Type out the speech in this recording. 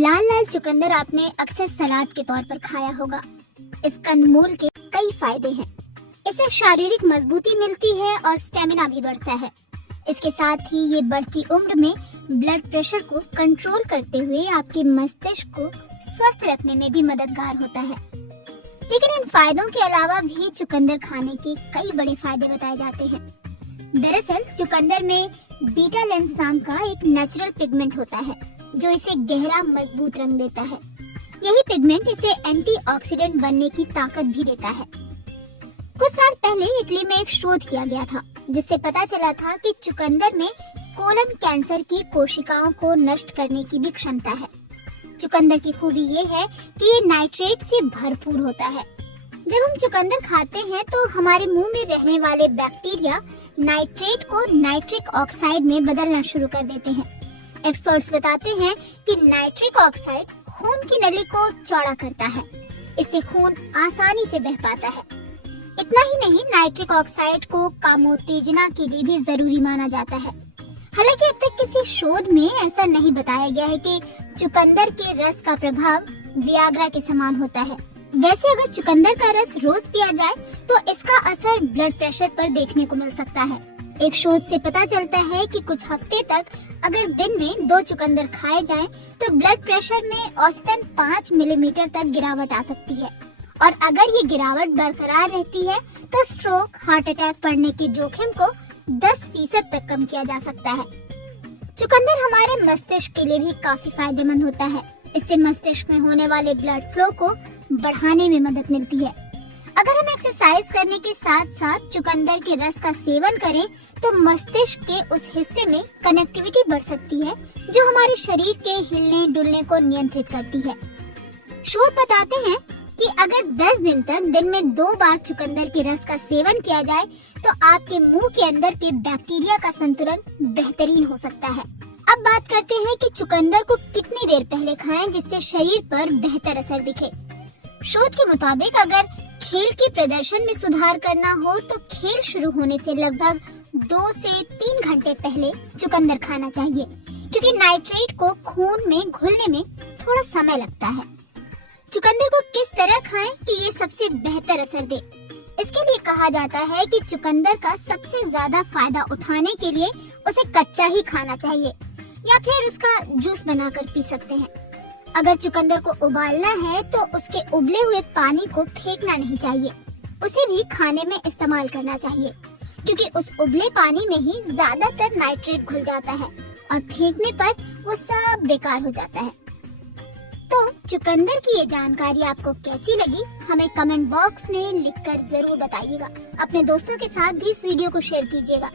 लाल लाल चुकंदर आपने अक्सर सलाद के तौर पर खाया होगा। इस कंदमूल के कई फायदे हैं। इससे शारीरिक मजबूती मिलती है और स्टेमिना भी बढ़ता है। इसके साथ ही ये बढ़ती उम्र में ब्लड प्रेशर को कंट्रोल करते हुए आपके मस्तिष्क को स्वस्थ रखने में भी मददगार होता है। लेकिन इन फायदों के अलावा भी चुकंदर खाने के कई बड़े फायदे बताए जाते हैं। दरअसल चुकंदर में बीटा लेंस नाम का एक नेचुरल पिगमेंट होता है जो इसे गहरा मजबूत रंग देता है। यही पिगमेंट इसे एंटीऑक्सीडेंट बनने की ताकत भी देता है। कुछ साल पहले इटली में एक शोध किया गया था जिससे पता चला था कि चुकंदर में कोलन कैंसर की कोशिकाओं को नष्ट करने की भी क्षमता है। चुकंदर की खूबी ये है कि ये नाइट्रेट से भरपूर होता है। जब हम चुकंदर खाते हैं तो हमारे मुंह में रहने वाले बैक्टीरिया नाइट्रेट को नाइट्रिक ऑक्साइड में बदलना शुरू कर देते हैं। एक्सपर्ट्स बताते हैं कि नाइट्रिक ऑक्साइड खून की नली को चौड़ा करता है। इससे खून आसानी से बह पाता है। इतना ही नहीं, नाइट्रिक ऑक्साइड को कामोत्तेजना के लिए भी जरूरी माना जाता है। हालांकि अब तक किसी शोध में ऐसा नहीं बताया गया है कि चुकंदर के रस का प्रभाव वियाग्रा के समान होता है। वैसे अगर चुकंदर का रस रोज पिया जाए तो इसका असर ब्लड प्रेशर पर देखने को मिल सकता है। एक शोध से पता चलता है कि कुछ हफ्ते तक अगर दिन में 2 चुकंदर खाए जाएं, तो ब्लड प्रेशर में औसतन 5 मिलीमीटर तक गिरावट आ सकती है। और अगर ये गिरावट बरकरार रहती है तो स्ट्रोक, हार्ट अटैक पड़ने के जोखिम को 10% तक कम किया जा सकता है। चुकंदर हमारे मस्तिष्क के लिए भी काफी फायदेमंद होता है। इससे मस्तिष्क में होने वाले ब्लड फ्लो को बढ़ाने में मदद मिलती है। अगर हम एक्सरसाइज करने के साथ साथ चुकंदर के रस का सेवन करें तो मस्तिष्क के उस हिस्से में कनेक्टिविटी बढ़ सकती है जो हमारे शरीर के हिलने डुलने को नियंत्रित करती है। शोध बताते हैं कि अगर 10 दिन तक दिन में 2 बार चुकंदर के रस का सेवन किया जाए तो आपके मुंह के अंदर के बैक्टीरिया का संतुलन बेहतरीन हो सकता है। अब बात करते हैं कि चुकंदर को कितनी देर पहले खाएं जिससे शरीर पर बेहतर असर दिखे। शोध के मुताबिक अगर खेल के प्रदर्शन में सुधार करना हो तो खेल शुरू होने से लगभग 2 से 3 घंटे पहले चुकंदर खाना चाहिए, क्योंकि नाइट्रेट को खून में घुलने में थोड़ा समय लगता है। चुकंदर को किस तरह खाएं कि ये सबसे बेहतर असर दे? इसके लिए कहा जाता है कि चुकंदर का सबसे ज्यादा फायदा उठाने के लिए उसे कच्चा ही खाना चाहिए या फिर उसका जूस बनाकर पी सकते हैं। अगर चुकंदर को उबालना है तो उसके उबले हुए पानी को फेंकना नहीं चाहिए, उसे भी खाने में इस्तेमाल करना चाहिए, क्योंकि उस उबले पानी में ही ज्यादातर नाइट्रेट घुल जाता है और फेंकने पर वो सब बेकार हो जाता है। तो चुकंदर की ये जानकारी आपको कैसी लगी हमें कमेंट बॉक्स में लिखकर जरूर बताइएगा। अपने दोस्तों के साथ भी इस वीडियो को शेयर कीजिएगा।